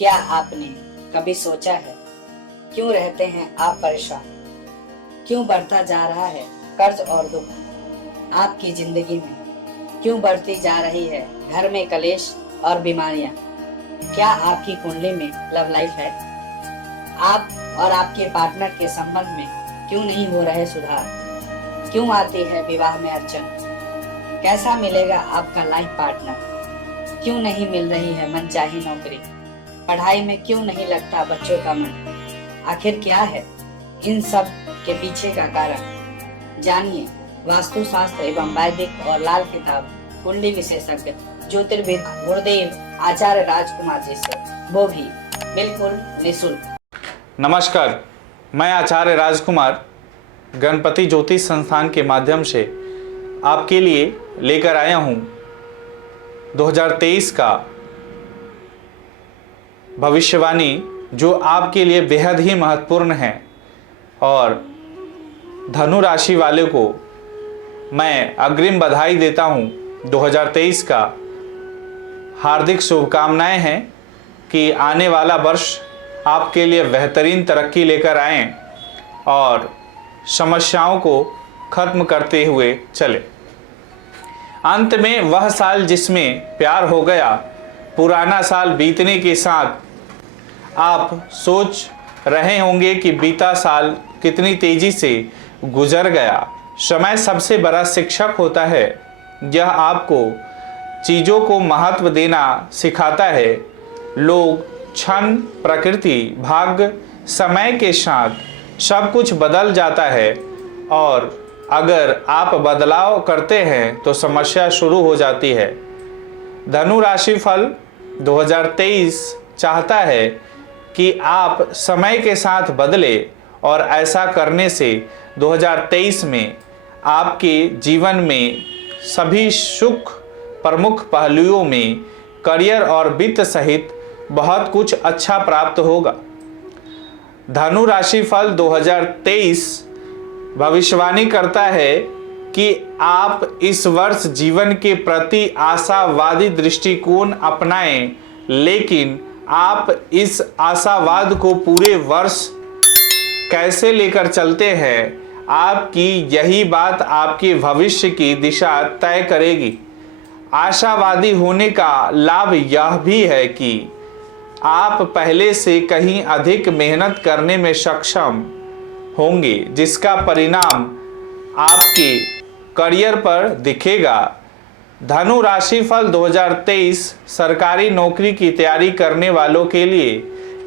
क्या आपने कभी सोचा है क्यों रहते हैं आप परेशान? क्यों बढ़ता जा रहा है कर्ज और दुख आपकी जिंदगी में? क्यों बढ़ती जा रही है घर में कलेश और बीमारियां? क्या आपकी कुंडली में लव लाइफ है? आप और आपके पार्टनर के संबंध में क्यों नहीं हो रहे सुधार? क्यों आती है विवाह में अड़चन? कैसा मिलेगा आपका लाइफ पार्टनर? क्यों नहीं मिल रही है मनचाही नौकरी? पढ़ाई में क्यों नहीं लगता बच्चों का मन? आखिर क्या है इन सब के पीछे का कारण? जानिए वास्तु शास्त्र एवं वैदिक और लाल किताब कुंडली विशेषज्ञ ज्योतिर्विद गुरुदेव आचार्य राजकुमार जी से, वो भी बिल्कुल निःशुल्क। नमस्कार, मैं आचार्य राजकुमार गणपति ज्योतिष संस्थान के माध्यम से आपके लिए लेकर आया हूँ 2023 का भविष्यवाणी, जो आपके लिए बेहद ही महत्वपूर्ण है। और धनु राशि वाले को मैं अग्रिम बधाई देता हूँ। 2023 का हार्दिक शुभकामनाएं हैं कि आने वाला वर्ष आपके लिए बेहतरीन तरक्की लेकर आए और समस्याओं को खत्म करते हुए चले। अंत में वह साल जिसमें प्यार हो गया, पुराना साल बीतने के साथ आप सोच रहे होंगे कि बीता साल कितनी तेजी से गुजर गया। समय सबसे बड़ा शिक्षक होता है। यह आपको चीज़ों को महत्व देना सिखाता है। लोग, क्षण, प्रकृति, भाग्य, समय के साथ सब कुछ बदल जाता है और अगर आप बदलाव करते हैं तो समस्या शुरू हो जाती है। धनु राशि फल 2023 चाहता है कि आप समय के साथ बदले और ऐसा करने से 2023 में आपके जीवन में सभी सुख प्रमुख पहलुओं में करियर और वित्त सहित बहुत कुछ अच्छा प्राप्त होगा। धनु राशि फल 2023 भविष्यवाणी करता है कि आप इस वर्ष जीवन के प्रति आशावादी दृष्टिकोण अपनाएं, लेकिन आप इस आशावाद को पूरे वर्ष कैसे लेकर चलते हैं, आपकी यही बात आपके भविष्य की दिशा तय करेगी। आशावादी होने का लाभ यह भी है कि आप पहले से कहीं अधिक मेहनत करने में सक्षम होंगे, जिसका परिणाम आपके करियर पर दिखेगा। धनु राशि फल 2023 सरकारी नौकरी की तैयारी करने वालों के लिए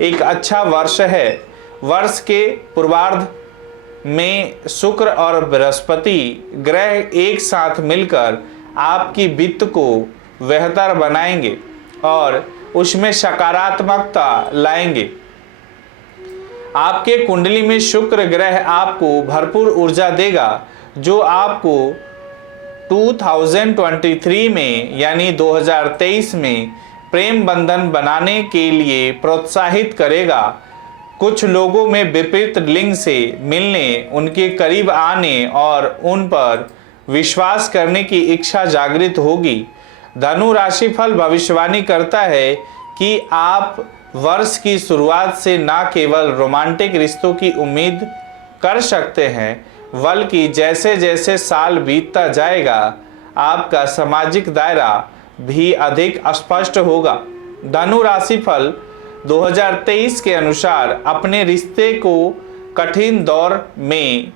एक अच्छा वर्ष है। वर्ष के पूर्वार्ध में शुक्र और बृहस्पति ग्रह एक साथ मिलकर आपकी वित्त को बेहतर बनाएंगे और उसमें सकारात्मकता लाएंगे। आपके कुंडली में शुक्र ग्रह आपको भरपूर ऊर्जा देगा, जो आपको 2023 में यानी 2023 में प्रेम बंधन बनाने के लिए प्रोत्साहित करेगा। कुछ लोगों में विपरीत लिंग से मिलने, उनके करीब आने और उन पर विश्वास करने की इच्छा जागृत होगी। धनु राशि फल भविष्यवाणी करता है कि आप वर्ष की शुरुआत से न केवल रोमांटिक रिश्तों की उम्मीद कर सकते हैं, बल्कि जैसे जैसे साल बीतता जाएगा आपका सामाजिक दायरा भी अधिक स्पष्ट होगा। धनु राशि फल 2023 के अनुसार अपने रिश्ते को कठिन दौर में,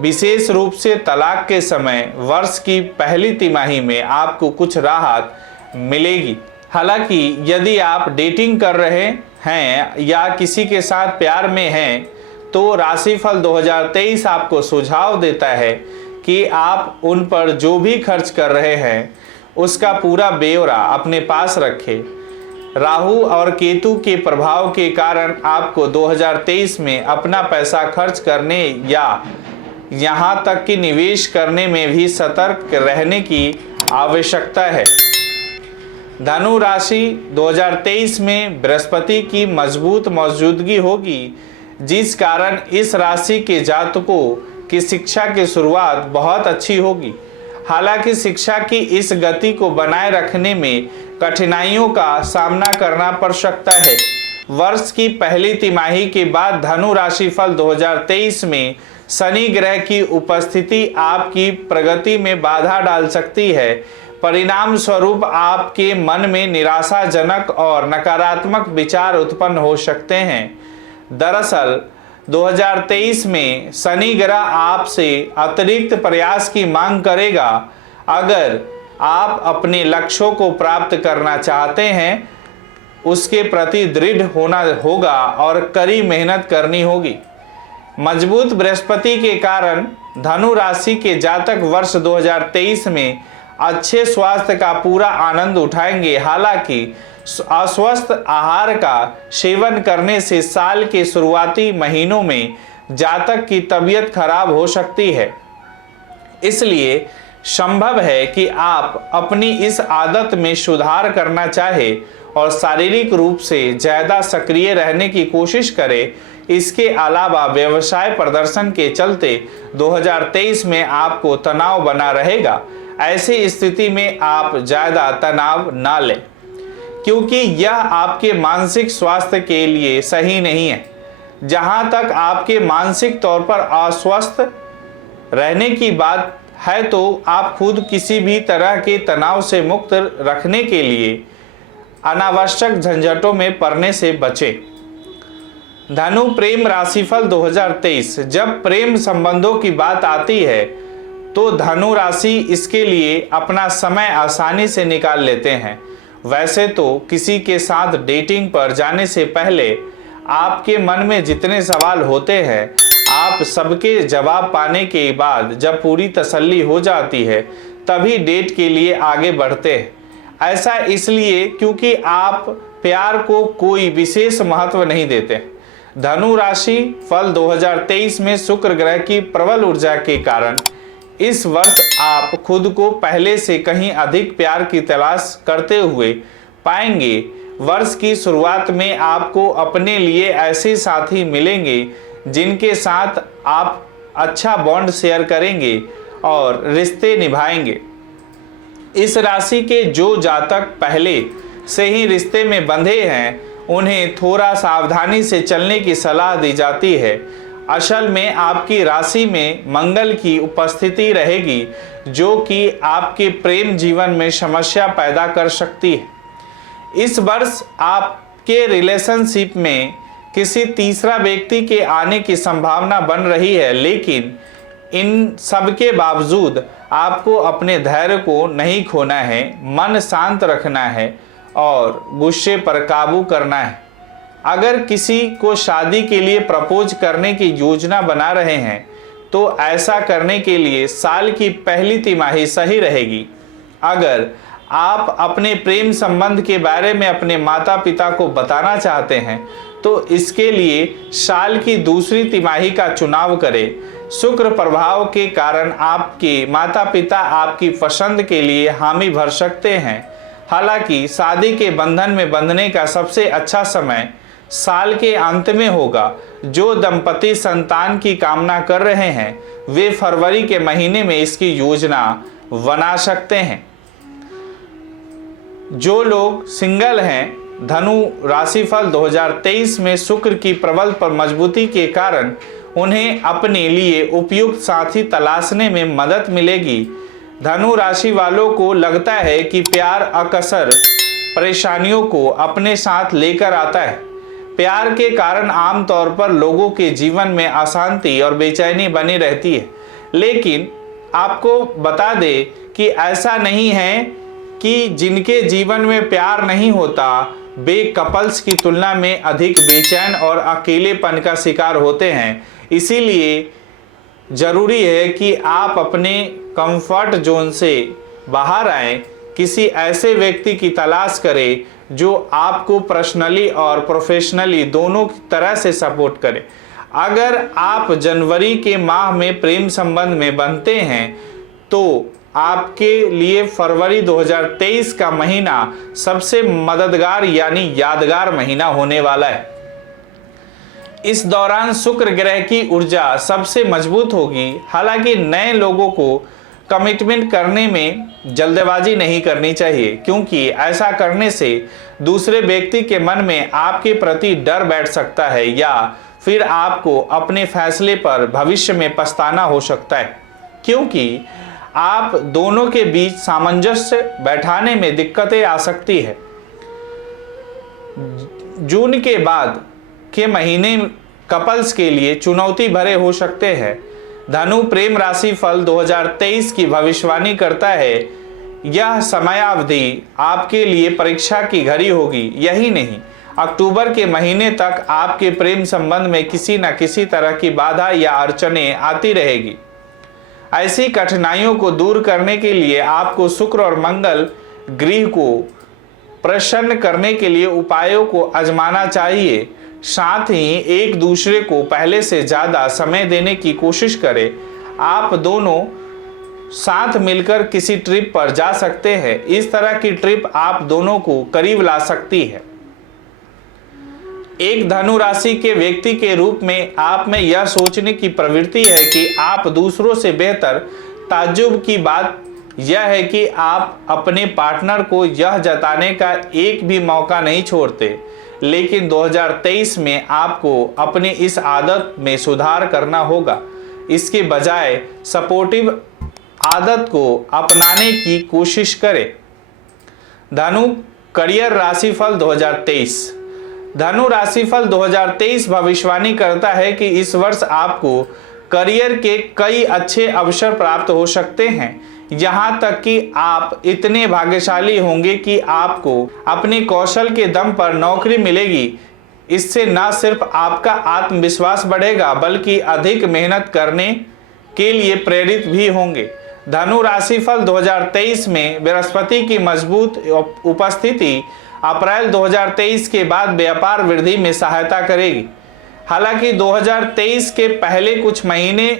विशेष रूप से तलाक के समय, वर्ष की पहली तिमाही में आपको कुछ राहत मिलेगी। हालांकि यदि आप डेटिंग कर रहे हैं या किसी के साथ प्यार में हैं, तो राशिफल 2023 आपको सुझाव देता है कि आप उन पर जो भी खर्च कर रहे हैं उसका पूरा ब्यौरा अपने पास रखें। राहु और केतु के प्रभाव के कारण आपको 2023 में अपना पैसा खर्च करने या यहाँ तक कि निवेश करने में भी सतर्क रहने की आवश्यकता है। धनु राशि 2023 में बृहस्पति की मजबूत मौजूदगी होगी, जिस कारण इस राशि के जातकों की शिक्षा की शुरुआत बहुत अच्छी होगी। हालांकि शिक्षा की इस गति को बनाए रखने में कठिनाइयों का सामना करना पड़ सकता है। वर्ष की पहली तिमाही के बाद धनु राशि फल 2023 में शनि ग्रह की उपस्थिति आपकी प्रगति में बाधा डाल सकती है। परिणाम स्वरूप आपके मन में निराशाजनक और नकारात्मक विचार उत्पन्न हो सकते हैं। दरअसल 2023 में शनि ग्रह आपसे अतिरिक्त प्रयास की मांग करेगा। अगर आप अपने लक्ष्यों को प्राप्त करना चाहते हैं, उसके प्रति दृढ़ होना होगा और कड़ी मेहनत करनी होगी। मजबूत बृहस्पति के कारण धनु राशि के जातक वर्ष 2023 में अच्छे स्वास्थ्य का पूरा आनंद उठाएंगे। हालांकि अस्वस्थ आहार का सेवन करने से साल के शुरुआती महीनों में जातक की तबीयत खराब हो सकती है। इसलिए संभव है कि आप अपनी इस आदत में सुधार करना चाहे और शारीरिक रूप से ज़्यादा सक्रिय रहने की कोशिश करें। इसके अलावा व्यवसाय प्रदर्शन के चलते 2023 में आपको तनाव बना रहेगा। ऐसी स्थिति में आप ज़्यादा तनाव ना लें, क्योंकि यह आपके मानसिक स्वास्थ्य के लिए सही नहीं है। जहां तक आपके मानसिक तौर पर अस्वस्थ रहने की बात है, तो आप खुद किसी भी तरह के तनाव से मुक्त रखने के लिए अनावश्यक झंझटों में पड़ने से बचें। धनु प्रेम राशिफल 2023। जब प्रेम संबंधों की बात आती है तो धनु राशि इसके लिए अपना समय आसानी से निकाल लेते हैं। वैसे तो किसी के साथ डेटिंग पर जाने से पहले आपके मन में जितने सवाल होते हैं, आप सबके जवाब पाने के बाद जब पूरी तसल्ली हो जाती है, तभी डेट के लिए आगे बढ़ते हैं। ऐसा इसलिए क्योंकि आप प्यार को कोई विशेष महत्व नहीं देते। धनु राशि फल 2023 में शुक्र ग्रह की प्रबल ऊर्जा के कारण इस वर्ष आप खुद को पहले से कहीं अधिक प्यार की तलाश करते हुए पाएंगे। वर्ष की शुरुआत में आपको अपने लिए ऐसे साथी मिलेंगे जिनके साथ आप अच्छा बॉन्ड शेयर करेंगे और रिश्ते निभाएंगे। इस राशि के जो जातक पहले से ही रिश्ते में बंधे हैं, उन्हें थोड़ा सावधानी से चलने की सलाह दी जाती है। असल में आपकी राशि में मंगल की उपस्थिति रहेगी, जो कि आपके प्रेम जीवन में समस्या पैदा कर सकती है। इस वर्ष आपके रिलेशनशिप में किसी तीसरा व्यक्ति के आने की संभावना बन रही है, लेकिन इन सब के बावजूद आपको अपने धैर्य को नहीं खोना है, मन शांत रखना है और गुस्से पर काबू करना है। अगर किसी को शादी के लिए प्रपोज करने की योजना बना रहे हैं, तो ऐसा करने के लिए साल की पहली तिमाही सही रहेगी। अगर आप अपने प्रेम संबंध के बारे में अपने माता पिता को बताना चाहते हैं, तो इसके लिए साल की दूसरी तिमाही का चुनाव करें। शुक्र प्रभाव के कारण आपके माता पिता आपकी पसंद के लिए हामी भर सकते हैं। हालांकि शादी के बंधन में बंधने का सबसे अच्छा समय साल के अंत में होगा। जो दंपति संतान की कामना कर रहे हैं, वे फरवरी के महीने में इसकी योजना बना सकते हैं। जो लोग सिंगल हैं, धनु राशिफल 2023 में शुक्र की प्रबल पर मजबूती के कारण उन्हें अपने लिए उपयुक्त साथी तलाशने में मदद मिलेगी। धनु राशि वालों को लगता है कि प्यार अक्सर परेशानियों को अपने साथ लेकर आता है। प्यार के कारण आमतौर पर लोगों के जीवन में अशांति और बेचैनी बनी रहती है, लेकिन आपको बता दें कि ऐसा नहीं है कि जिनके जीवन में प्यार नहीं होता, वे कपल्स की तुलना में अधिक बेचैन और अकेलेपन का शिकार होते हैं। इसीलिए जरूरी है कि आप अपने कंफर्ट जोन से बाहर आएं, किसी ऐसे व्यक्ति की तलाश करें जो आपको पर्सनली और प्रोफेशनली दोनों तरह से सपोर्ट करे। अगर आप जनवरी के माह में प्रेम संबंध में बनते हैं, तो आपके लिए फरवरी 2023 का महीना सबसे मददगार यानी यादगार महीना होने वाला है। इस दौरान शुक्र ग्रह की ऊर्जा सबसे मजबूत होगी। हालांकि नए लोगों को कमिटमेंट करने में जल्दबाजी नहीं करनी चाहिए, क्योंकि ऐसा करने से दूसरे व्यक्ति के मन में आपके प्रति डर बैठ सकता है या फिर आपको अपने फैसले पर भविष्य में पछताना हो सकता है, क्योंकि आप दोनों के बीच सामंजस्य बैठाने में दिक्कतें आ सकती है। जून के बाद के महीने कपल्स के लिए चुनौती भरे हो सकते हैं। धनु प्रेम राशि फल 2023 की भविष्यवाणी करता है। यह समयावधि आपके लिए परीक्षा की घड़ी होगी। यही नहीं, अक्टूबर के महीने तक आपके प्रेम संबंध में किसी न किसी तरह की बाधा या अड़चनें आती रहेगी। ऐसी कठिनाइयों को दूर करने के लिए आपको शुक्र और मंगल ग्रह को प्रसन्न करने के लिए उपायों को आजमाना चाहिए। साथ ही एक दूसरे को पहले से ज़्यादा समय देने की कोशिश करें। आप दोनों साथ मिलकर किसी ट्रिप पर जा सकते हैं। इस तरह की ट्रिप आप दोनों को करीब ला सकती है। एक धनु राशि के व्यक्ति के रूप में आप में यह सोचने की प्रवृत्ति है कि आप दूसरों से बेहतर। ताज्जुब की बात यह है कि आप अपने पार्टनर को यह जताने का एक भी मौका नहीं छोड़ते, लेकिन 2023 में आपको अपनी इस आदत में सुधार करना होगा। इसके बजाय सपोर्टिव आदत को अपनाने की कोशिश करें। धनु करियर राशिफल 2023। धनु राशिफल 2023 भविष्यवाणी करता है कि इस वर्ष आपको करियर के कई अच्छे अवसर प्राप्त हो सकते हैं। यहाँ तक कि आप इतने भाग्यशाली होंगे कि आपको अपने कौशल के दम पर नौकरी मिलेगी। इससे न सिर्फ आपका आत्मविश्वास बढ़ेगा, बल्कि अधिक मेहनत करने के लिए प्रेरित भी होंगे। धनु राशिफल 2023 में बृहस्पति की मजबूत उपस्थिति अप्रैल 2023 के बाद व्यापार वृद्धि में सहायता करेगी। हालांकि 2023 के पहले कुछ महीने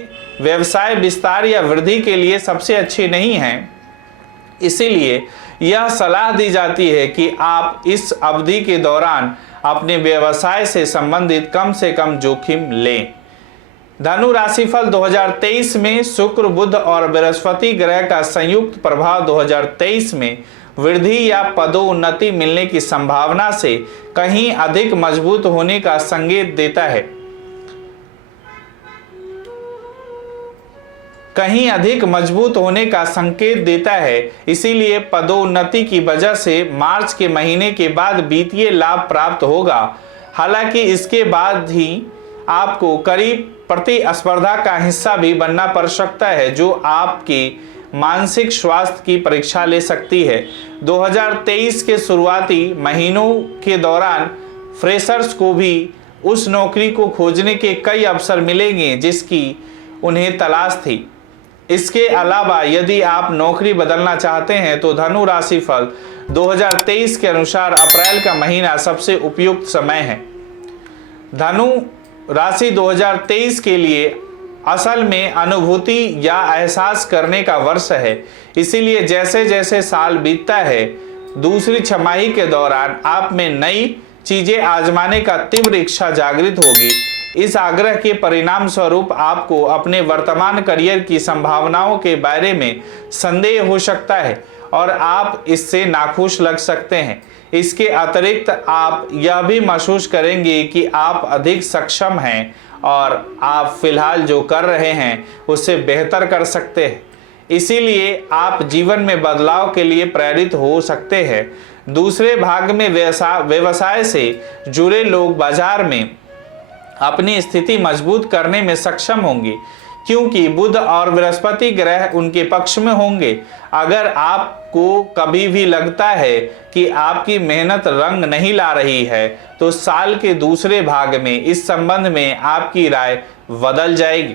व्यवसाय विस्तार या वृद्धि के लिए सबसे अच्छी नहीं हैं, इसीलिए यह सलाह दी जाती है कि आप इस अवधि के दौरान अपने व्यवसाय से संबंधित कम से कम जोखिम लें। धनु राशिफल 2023 में शुक्र, बुध और बृहस्पति ग्रह का संयुक्त प्रभाव 2023 में वृद्धि या पदोन्नति मिलने की संभावना से कहीं अधिक मजबूत होने का संकेत देता है। कहीं अधिक मजबूत होने का संकेत देता है। इसीलिए पदोन्नति की वजह से मार्च के महीने के बाद वित्तीय लाभ प्राप्त होगा। हालांकि इसके बाद ही आपको करीब प्रतिस्पर्धा का हिस्सा भी बनना पड़ सकता है, जो आपके मानसिक स्वास्थ्य की परीक्षा ले सकती है। 2023 के शुरुआती महीनों के दौरान फ्रेशर्स को भी उस नौकरी को खोजने के कई अवसर मिलेंगे जिसकी उन्हें तलाश थी। इसके अलावा यदि आप नौकरी बदलना चाहते हैं तो धनु राशिफल 2023 के अनुसार अप्रैल का महीना सबसे उपयुक्त समय है। धनु राशि 2023 के लिए असल में अनुभूति या एहसास करने का वर्ष है। इसीलिए जैसे जैसे साल बीतता है, दूसरी छमाही के दौरान आप में नई चीजें आजमाने का तीव्र इच्छा जागृत होगी। इस आग्रह के परिणाम स्वरूप आपको अपने वर्तमान करियर की संभावनाओं के बारे में संदेह हो सकता है और आप इससे नाखुश लग सकते हैं। इसके अतिरिक्त आप यह भी महसूस करेंगे कि आप अधिक सक्षम हैं और आप फिलहाल जो कर रहे हैं उससे बेहतर कर सकते हैं। इसीलिए आप जीवन में बदलाव के लिए प्रेरित हो सकते हैं। दूसरे भाग में व्यवसाय से जुड़े लोग बाजार में अपनी स्थिति मजबूत करने में सक्षम होंगे, क्योंकि बुध और बृहस्पति ग्रह उनके पक्ष में होंगे। अगर आपको कभी भी लगता है कि आपकी मेहनत रंग नहीं ला रही है, तो साल के दूसरे भाग में इस संबंध में आपकी राय बदल जाएगी।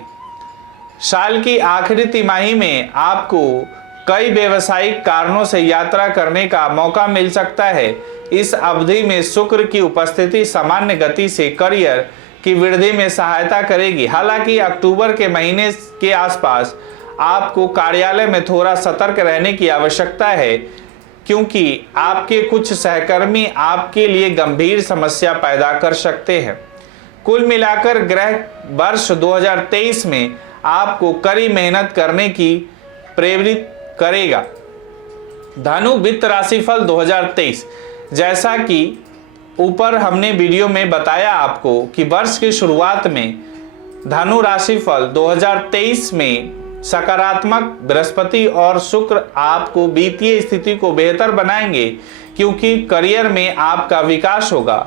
साल की आखिरी तिमाही में आपको कई व्यावसायिक कारणों से यात्रा करने का मौका मिल सकता है। इस अवधि में शुक्र की उपस्थिति सामान्य गति से करियर की वृद्धि में सहायता करेगी। हालांकि अक्टूबर के महीने के आसपास आपको कार्यालय में थोड़ा सतर्क रहने की आवश्यकता है, क्योंकि आपके कुछ सहकर्मी आपके लिए गंभीर समस्या पैदा कर सकते हैं। कुल मिलाकर ग्रह वर्ष 2023 में आपको कड़ी मेहनत करने की प्रेरित करेगा। धनु वित्त राशिफल 2023, जैसा कि ऊपर हमने वीडियो में बताया आपको कि वर्ष की शुरुआत में धनु राशिफल 2023 में सकारात्मक बृहस्पति और शुक्र आपको वित्तीय स्थिति को बेहतर बनाएंगे, क्योंकि करियर में आपका विकास होगा।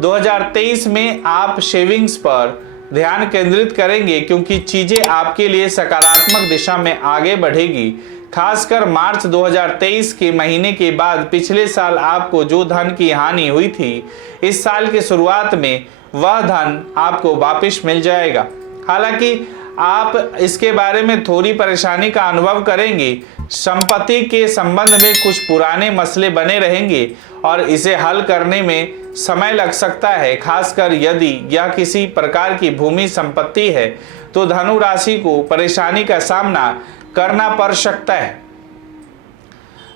2023 में आप सेविंग्स पर ध्यान केंद्रित करेंगे, क्योंकि चीजें आपके लिए सकारात्मक दिशा में आगे बढ़ेगी। खासकर मार्च 2023 के महीने के बाद पिछले साल आपको जो धन की हानि हुई थी, इस साल की शुरुआत में वह धन आपको वापस मिल जाएगा। हालांकि आप इसके बारे में थोड़ी परेशानी का अनुभव करेंगे। संपत्ति के संबंध में कुछ पुराने मसले बने रहेंगे और इसे हल करने में समय लग सकता है। खासकर यदि यह किसी प्रकार की भूमि संपत्ति है तो धनु राशि को परेशानी का सामना करना पड़ सकता है।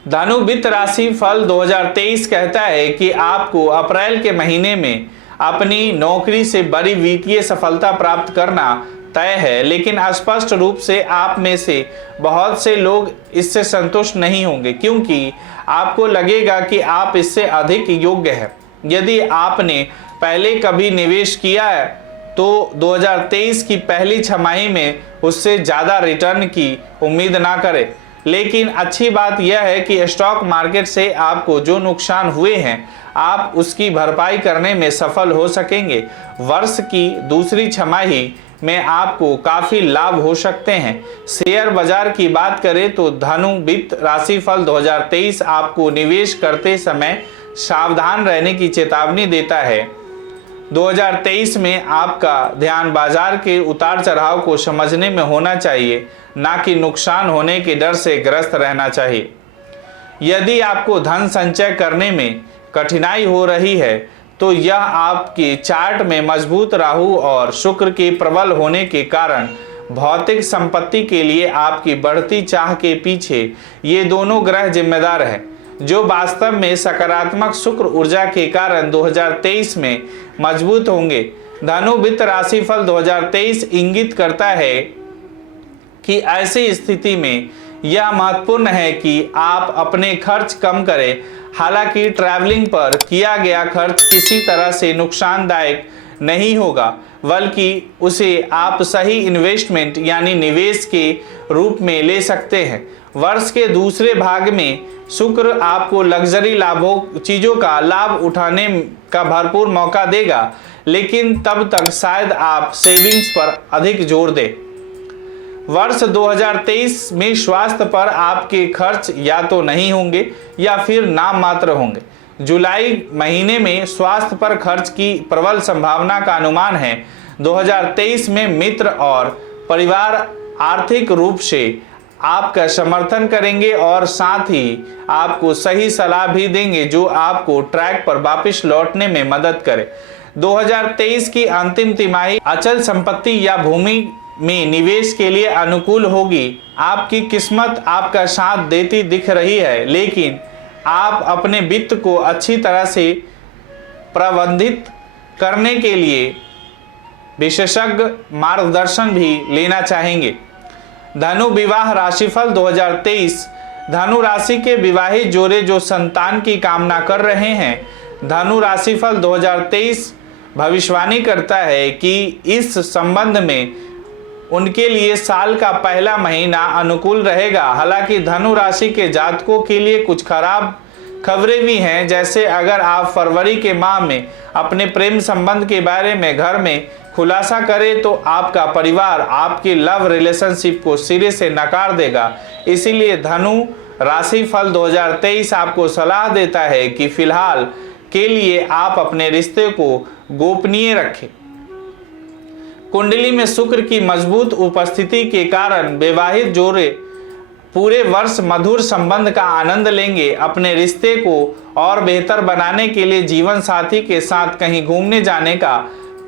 धनु वित्त राशि फल 2023 कहता है कि आपको अप्रैल के महीने में अपनी नौकरी से बड़ी वित्तीय सफलता प्राप्त करना तय है, लेकिन स्पष्ट रूप से आप में से बहुत से लोग इससे संतुष्ट नहीं होंगे, क्योंकि आपको लगेगा कि आप इससे अधिक योग्य हैं। यदि आपने पहले कभी निवेश किया है तो 2023 की पहली छमाही में उससे ज़्यादा रिटर्न की उम्मीद ना करें। लेकिन अच्छी बात यह है कि स्टॉक मार्केट से आपको जो नुकसान हुए हैं आप उसकी भरपाई करने में सफल हो सकेंगे। वर्ष की दूसरी छमाही में आपको काफ़ी लाभ हो सकते हैं। शेयर बाजार की बात करें तो धनु वित्त राशिफल 2023 आपको निवेश करते समय सावधान रहने की चेतावनी देता है। 2023 में आपका ध्यान बाजार के उतार चढ़ाव को समझने में होना चाहिए, ना कि नुकसान होने के डर से ग्रस्त रहना चाहिए। यदि आपको धन संचय करने में कठिनाई हो रही है तो यह आपके चार्ट में मजबूत राहु और शुक्र के प्रबल होने के कारण भौतिक संपत्ति के लिए आपकी बढ़ती चाह के पीछे ये दोनों ग्रह जिम्मेदार हैं, जो वास्तव में सकारात्मक शुक्र ऊर्जा के कारण 2023 में मजबूत होंगे। धनु वित्त राशिफल 2023 इंगित करता है कि ऐसी स्थिति में यह महत्वपूर्ण है कि आप अपने खर्च कम करें। हालांकि ट्रैवलिंग पर किया गया खर्च किसी तरह से नुकसानदायक नहीं होगा, बल्कि उसे आप सही इन्वेस्टमेंट यानी निवेश के रूप में ले सकते हैं। वर्ष के दूसरे भाग में शुक्र आपको लग्जरी लाभों चीज़ों का लाभ उठाने का भरपूर मौका देगा, लेकिन तब तक शायद आप सेविंग्स पर अधिक जोर दें। वर्ष 2023 में स्वास्थ्य पर आपके खर्च या तो नहीं होंगे या फिर नाम मात्र होंगे। जुलाई महीने में स्वास्थ्य पर खर्च की प्रबल संभावना का अनुमान है। 2023 में मित्र और परिवार आर्थिक रूप से आपका समर्थन करेंगे और साथ ही आपको सही सलाह भी देंगे, जो आपको ट्रैक पर वापस लौटने में मदद करे। 2023 की अंतिम तिमाही अचल संपत्ति या भूमि में निवेश के लिए अनुकूल होगी। आपकी किस्मत आपका साथ देती दिख रही है, लेकिन आप अपने वित्त को अच्छी तरह से प्रबंधित करने के लिए विशेषज्ञ मार्गदर्शन भी लेना चाहेंगे। धनु विवाह राशिफल 2023 धनु राशि के विवाहित जोड़े जो संतान की कामना कर रहे हैं, धनु राशिफल 2023 भविष्यवाणी करता है कि इस संबंध में उनके लिए साल का पहला महीना अनुकूल रहेगा। हालांकि धनु राशि के जातकों के लिए कुछ खराब खबरें भी हैं, जैसे अगर आप फरवरी के माह में अपने प्रेम संबंध के बारे में घर में खुलासा करें तो आपका परिवार आपके लव रिलेशनशिप को सिरे से नकार देगा। इसीलिए धनु राशिफल 2023 आपको सलाह देता है कि फिलहाल के लिए आप अपने रिश्ते को गोपनीय रखें। कुंडली में शुक्र की मजबूत उपस्थिति के कारण विवाहित जोड़े पूरे वर्ष मधुर संबंध का आनंद लेंगे। अपने रिश्ते को और बेहतर बनाने के लिए जीवन साथी के साथ कहीं घूमने जाने का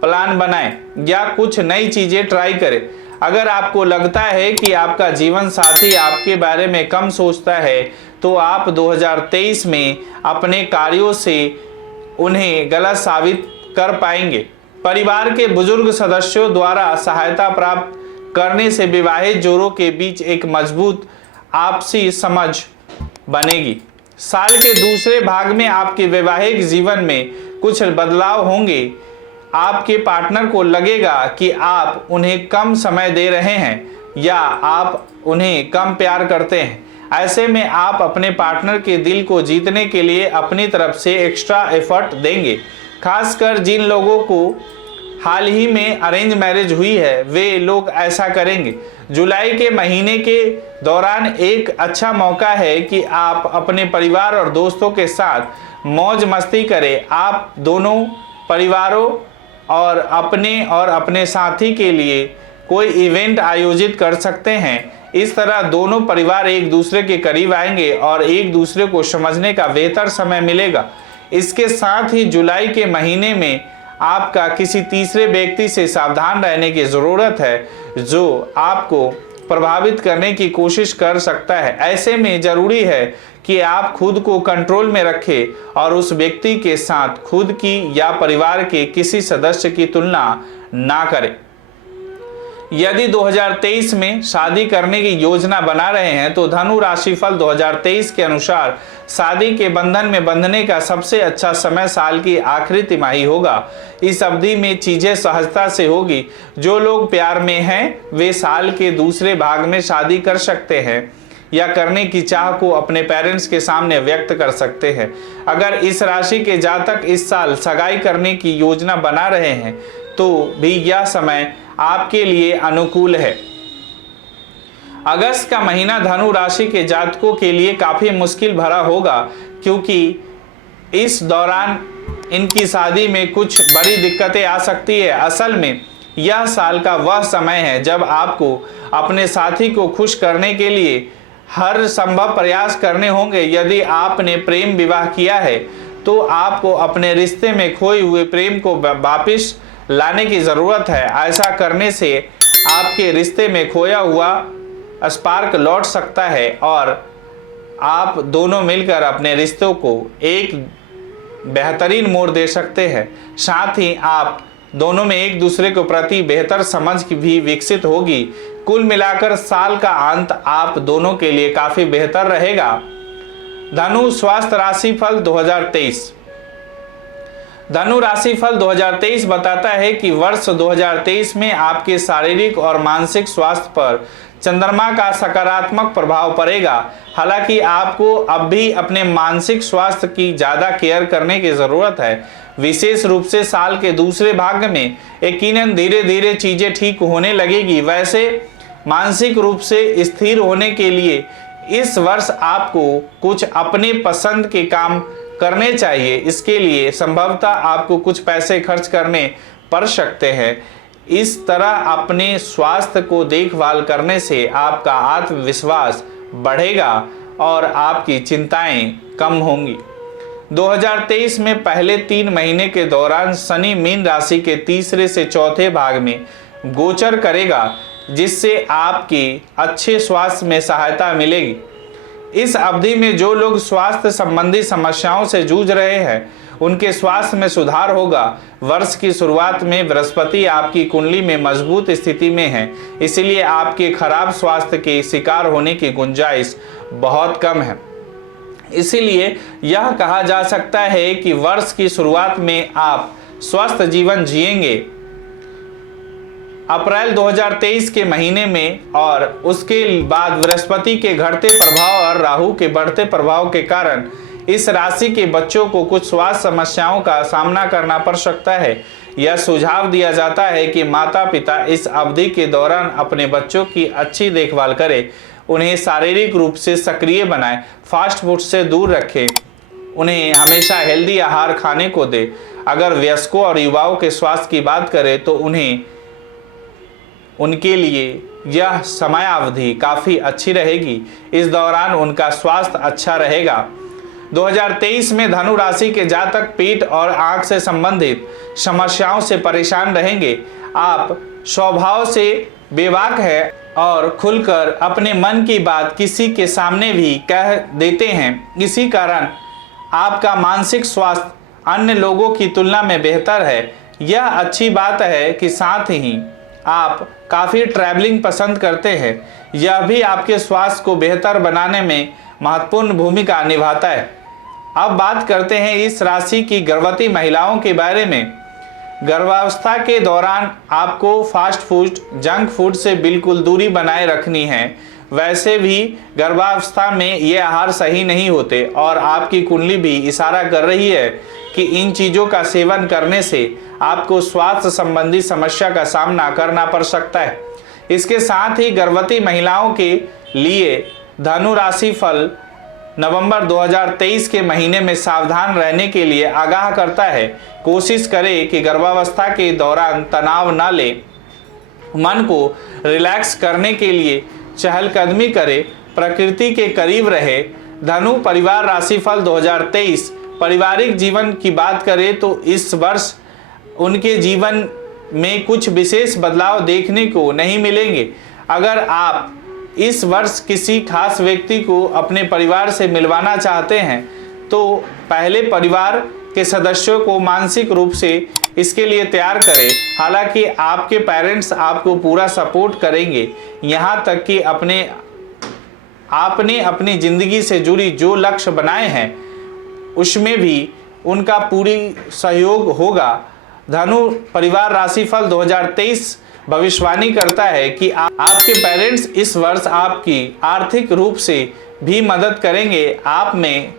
प्लान बनाएं या कुछ नई चीजें ट्राई करें। अगर आपको लगता है कि आपका जीवन साथी आपके बारे में कम सोचता है तो आप 2023 में अपने कार्यों से उन्हें गलत साबित कर पाएंगे। परिवार के बुजुर्ग सदस्यों द्वारा सहायता प्राप्त करने से विवाहित जोड़ों के बीच एक मजबूत आपसी समझ बनेगी। साल के दूसरे भाग में आपके वैवाहिक जीवन में कुछ बदलाव होंगे। आपके पार्टनर को लगेगा कि आप उन्हें कम समय दे रहे हैं या आप उन्हें कम प्यार करते हैं। ऐसे में आप अपने पार्टनर के दिल को जीतने के लिए अपनी तरफ से एक्स्ट्रा एफर्ट देंगे। खासकर जिन लोगों को हाल ही में अरेंज मैरिज हुई है वे लोग ऐसा करेंगे। जुलाई के महीने के दौरान एक अच्छा मौका है कि आप अपने परिवार और दोस्तों के साथ मौज मस्ती करें। आप दोनों परिवारों और अपने साथी के लिए कोई इवेंट आयोजित कर सकते हैं। इस तरह दोनों परिवार एक दूसरे के करीब आएंगे और एक दूसरे को समझने का बेहतर समय मिलेगा। इसके साथ ही जुलाई के महीने में आपका किसी तीसरे व्यक्ति से सावधान रहने की ज़रूरत है जो आपको प्रभावित करने की कोशिश कर सकता है। ऐसे में ज़रूरी है कि आप खुद को कंट्रोल में रखें और उस व्यक्ति के साथ खुद की या परिवार के किसी सदस्य की तुलना ना करें। यदि 2023 में शादी करने की योजना बना रहे हैं तो धनु राशिफल 2023 के अनुसार शादी के बंधन में बंधने का सबसे अच्छा समय साल की आखिरी तिमाही होगा। इस अवधि में चीजें सहजता से होगी। जो लोग प्यार में हैं वे साल के दूसरे भाग में शादी कर सकते हैं या करने की चाह को अपने पेरेंट्स के सामने व्यक्त कर सकते हैं। अगर इस राशि के जातक इस साल सगाई करने की योजना बना रहे हैं तो भी यह समय आपके लिए अनुकूल है। अगस्त का महीना धनु राशि के जातकों के लिए काफी मुश्किल भरा होगा क्योंकि इस दौरान इनकी शादी में कुछ बड़ी दिक्कतें आ सकती है। असल में यह साल का वह समय है जब आपको अपने साथी को खुश करने के लिए हर संभव प्रयास करने होंगे। यदि आपने प्रेम विवाह किया है तो आपको अपने रिश्ते में खोए हुए प्रेम को वापस लाने की ज़रूरत है। ऐसा करने से आपके रिश्ते में खोया हुआ स्पार्क लौट सकता है और आप दोनों मिलकर अपने रिश्तों को एक बेहतरीन मोड़ दे सकते हैं। साथ ही आप दोनों में एक दूसरे के प्रति बेहतर समझ भी विकसित होगी। कुल मिलाकर साल का अंत आप दोनों के लिए काफ़ी बेहतर रहेगा। धनु स्वास्थ्य राशिफल 2023। धनु राशिफल 2023 बताता है कि वर्ष 2023 में आपके शारीरिक और मानसिक स्वास्थ्य पर चंद्रमा का सकारात्मक प्रभाव पड़ेगा। हालांकि आपको अब भी अपने मानसिक स्वास्थ्य की ज़्यादा केयर करने की ज़रूरत है। विशेष रूप से साल के दूसरे भाग में यकीनन धीरे धीरे चीज़ें ठीक होने लगेगी। वैसे मानसिक रूप से स्थिर होने के लिए इस वर्ष आपको कुछ अपने पसंद के काम करने चाहिए। इसके लिए संभवतः आपको कुछ पैसे खर्च करने पड़ सकते हैं। इस तरह अपने स्वास्थ्य को देखभाल करने से आपका आत्मविश्वास बढ़ेगा और आपकी चिंताएं कम होंगी। 2023 में पहले 3 महीने के दौरान शनि मीन राशि के तीसरे से चौथे भाग में गोचर करेगा जिससे आपकी अच्छे स्वास्थ्य में सहायता मिलेगी। इस अवधि में जो लोग स्वास्थ्य संबंधी समस्याओं से जूझ रहे हैं उनके स्वास्थ्य में सुधार होगा। वर्ष की शुरुआत में बृहस्पति आपकी कुंडली में मजबूत स्थिति में है, इसलिए आपके खराब स्वास्थ्य के शिकार होने की गुंजाइश बहुत कम है। इसीलिए यह कहा जा सकता है कि वर्ष की शुरुआत में आप स्वस्थ जीवन जिएंगे। अप्रैल 2023 के महीने में और उसके बाद बृहस्पति के घटते प्रभाव और राहु के बढ़ते प्रभाव के कारण इस राशि के बच्चों को कुछ स्वास्थ्य समस्याओं का सामना करना पड़ सकता है। यह सुझाव दिया जाता है कि माता पिता इस अवधि के दौरान अपने बच्चों की अच्छी देखभाल करें, उन्हें शारीरिक रूप से सक्रिय बनाएं, फास्ट फूड से दूर रखें, उन्हें हमेशा हेल्दी आहार खाने को दें। अगर वयस्कों और युवाओं के स्वास्थ्य की बात करें तो उनके लिए यह समयावधि काफ़ी अच्छी रहेगी। इस दौरान उनका स्वास्थ्य अच्छा रहेगा। 2023 में धनु राशि के जातक पेट और आंख से संबंधित समस्याओं से परेशान रहेंगे। आप स्वभाव से बेबाक है और खुलकर अपने मन की बात किसी के सामने भी कह देते हैं। इसी कारण आपका मानसिक स्वास्थ्य अन्य लोगों की तुलना में बेहतर है। यह अच्छी बात है कि साथ ही आप काफ़ी ट्रैवलिंग पसंद करते हैं। यह भी आपके स्वास्थ्य को बेहतर बनाने में महत्वपूर्ण भूमिका निभाता है। अब बात करते हैं इस राशि की गर्भवती महिलाओं के बारे में। गर्भावस्था के दौरान आपको फास्ट फूड, जंक फूड से बिल्कुल दूरी बनाए रखनी है। वैसे भी गर्भावस्था में ये आहार सही नहीं होते और आपकी कुंडली भी इशारा कर रही है कि इन चीज़ों का सेवन करने से आपको स्वास्थ्य संबंधी समस्या का सामना करना पड़ सकता है। इसके साथ ही गर्भवती महिलाओं के लिए धनु राशि फल नवंबर 2023 के महीने में सावधान रहने के लिए आगाह करता है। कोशिश करें कि गर्भावस्था के दौरान तनाव न ले, मन को रिलैक्स करने के लिए चहलकदमी करें, प्रकृति के करीब रहे। धनु परिवार राशिफल 2023 पारिवारिक जीवन की बात करें तो इस वर्ष उनके जीवन में कुछ विशेष बदलाव देखने को नहीं मिलेंगे। अगर आप इस वर्ष किसी खास व्यक्ति को अपने परिवार से मिलवाना चाहते हैं तो पहले परिवार के सदस्यों को मानसिक रूप से इसके लिए तैयार करें। हालांकि आपके पेरेंट्स आपको पूरा सपोर्ट करेंगे। यहाँ तक कि आपने अपनी ज़िंदगी से जुड़ी जो लक्ष्य बनाए हैं उसमें भी उनका पूरी सहयोग होगा। धनु परिवार राशिफल 2023 भविष्यवाणी करता है कि आपके पेरेंट्स इस वर्ष आपकी आर्थिक रूप से भी मदद करेंगे। आप में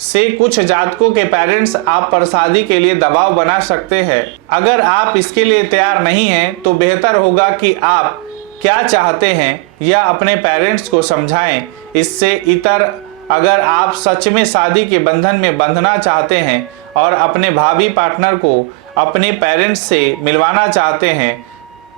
से कुछ जातकों के पेरेंट्स आप पर शादी के लिए दबाव बना सकते हैं। अगर आप इसके लिए तैयार नहीं हैं तो बेहतर होगा कि आप क्या चाहते हैं या अपने पेरेंट्स को समझाएं। इससे इतर अगर आप सच में शादी के बंधन में बंधना चाहते हैं और अपने भावी पार्टनर को अपने पेरेंट्स से मिलवाना चाहते हैं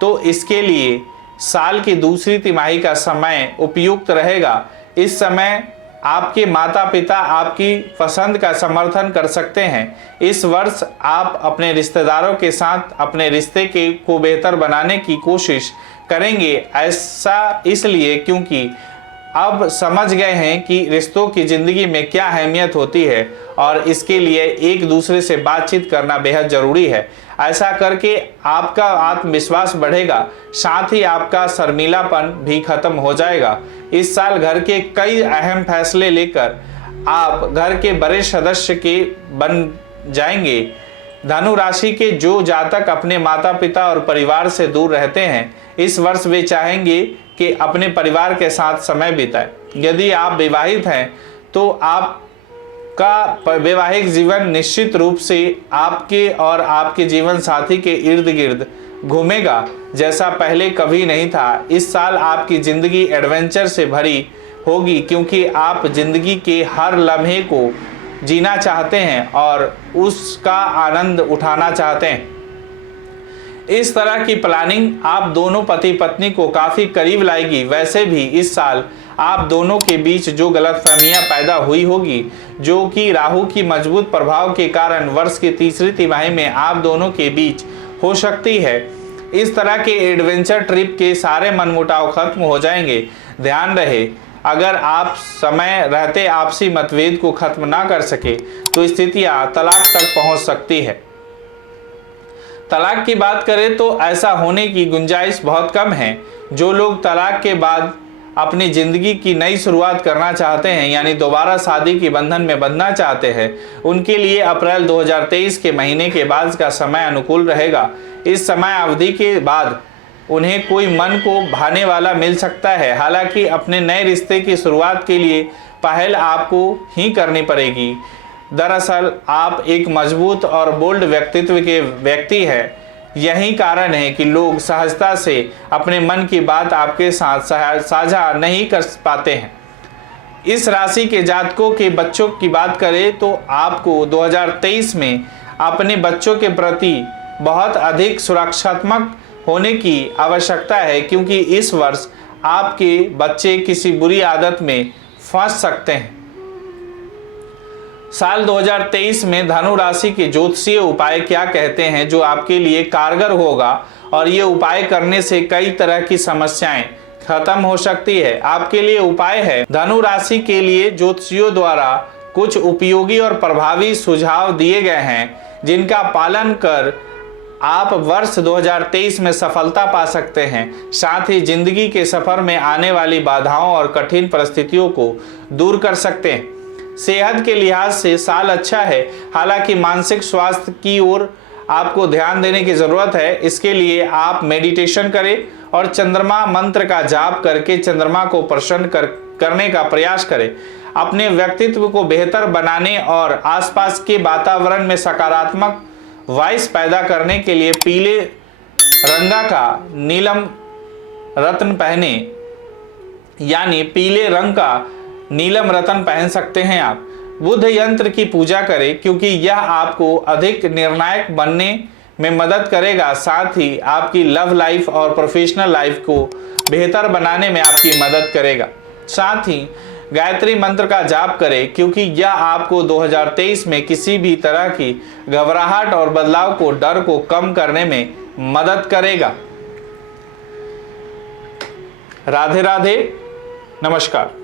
तो इसके लिए साल की दूसरी तिमाही का समय उपयुक्त रहेगा। इस समय आपके माता पिता आपकी पसंद का समर्थन कर सकते हैं। इस वर्ष आप अपने रिश्तेदारों के साथ अपने रिश्ते को बेहतर बनाने की कोशिश करेंगे। ऐसा इसलिए क्योंकि अब समझ गए हैं कि रिश्तों की ज़िंदगी में क्या अहमियत होती है और इसके लिए एक दूसरे से बातचीत करना बेहद ज़रूरी है। ऐसा करके आपका आत्मविश्वास बढ़ेगा, साथ ही आपका शर्मीलापन भी खत्म हो जाएगा। इस साल घर के कई अहम फैसले लेकर आप घर के बड़े सदस्य के बन जाएंगे। धनु राशि के जो जातक अपने माता पिता और परिवार से दूर रहते हैं इस वर्ष वे चाहेंगे कि अपने परिवार के साथ समय बिताएं। यदि आप विवाहित हैं तो आपका वैवाहिक जीवन निश्चित रूप से आपके और आपके जीवन साथी के इर्द गिर्द घूमेगा जैसा पहले कभी नहीं था। इस साल आपकी ज़िंदगी एडवेंचर से भरी होगी क्योंकि आप ज़िंदगी के हर लम्हे को जीना चाहते हैं और उसका आनंद उठाना चाहते हैं। इस तरह की प्लानिंग आप दोनों पति पत्नी को काफ़ी करीब लाएगी। वैसे भी इस साल आप दोनों के बीच जो गलतफहमियां पैदा हुई होगी, जो कि राहु की मजबूत प्रभाव के कारण वर्ष की तीसरी तिमाही में आप दोनों के बीच हो सकती है। इस तरह के एडवेंचर ट्रिप के सारे मनमुटाव खत्म हो जाएंगे। ध्यान रहे, अगर आप समय रहते आपसी मतभेद को खत्म ना कर सके तो स्थितियां तलाक तक पहुंच सकती है। तलाक की बात करें तो ऐसा होने की गुंजाइश बहुत कम है। जो लोग तलाक के बाद अपनी ज़िंदगी की नई शुरुआत करना चाहते हैं यानी दोबारा शादी के बंधन में बंधना चाहते हैं उनके लिए अप्रैल 2023 के महीने के बाद का समय अनुकूल रहेगा। इस समय अवधि के बाद उन्हें कोई मन को भाने वाला मिल सकता है। हालांकि अपने नए रिश्ते की शुरुआत के लिए पहल आपको ही करनी पड़ेगी। दरअसल आप एक मजबूत और बोल्ड व्यक्तित्व के व्यक्ति हैं। यही कारण है कि लोग सहजता से अपने मन की बात आपके साथ साझा नहीं कर पाते हैं। इस राशि के जातकों के बच्चों की बात करें तो आपको 2023 में अपने बच्चों के प्रति बहुत अधिक सुरक्षात्मक होने की आवश्यकता है क्योंकि इस वर्ष आपके बच्चे किसी बुरी आदत में फंस सकते हैं। साल 2023 में धनु राशि के ज्योतिषीय उपाय क्या कहते हैं जो आपके लिए कारगर होगा और ये उपाय करने से कई तरह की समस्याएं खत्म हो सकती है। आपके लिए उपाय है, धनु राशि के लिए ज्योतिषियों द्वारा कुछ उपयोगी और प्रभावी सुझाव दिए गए हैं जिनका पालन कर आप वर्ष 2023 में सफलता पा सकते हैं। साथ ही जिंदगी के सफर में आने वाली बाधाओं और कठिन परिस्थितियों को दूर कर सकते हैं। सेहत के लिहाज से साल अच्छा है, हालांकि मानसिक स्वास्थ्य की ओर आपको ध्यान देने की जरूरत है। इसके लिए आप मेडिटेशन करें और चंद्रमा मंत्र का जाप करके चंद्रमा को प्रसन्न करने का प्रयास करें। अपने व्यक्तित्व को बेहतर बनाने और आसपास के वातावरण में सकारात्मक वाइब्स पैदा करने के लिए पीले रंगा का नीलम रत्न पहने, यानी पीले रंग का नीलम रत्न पहन सकते हैं आप। बुध यंत्र की पूजा करें क्योंकि यह आपको अधिक निर्णायक बनने में मदद करेगा। साथ ही आपकी लव लाइफ और प्रोफेशनल लाइफ को बेहतर बनाने में आपकी मदद करेगा। साथ ही गायत्री मंत्र का जाप करें क्योंकि यह आपको 2023 में किसी भी तरह की घबराहट और बदलाव को डर को कम करने में मदद करेगा। राधे राधे, नमस्कार।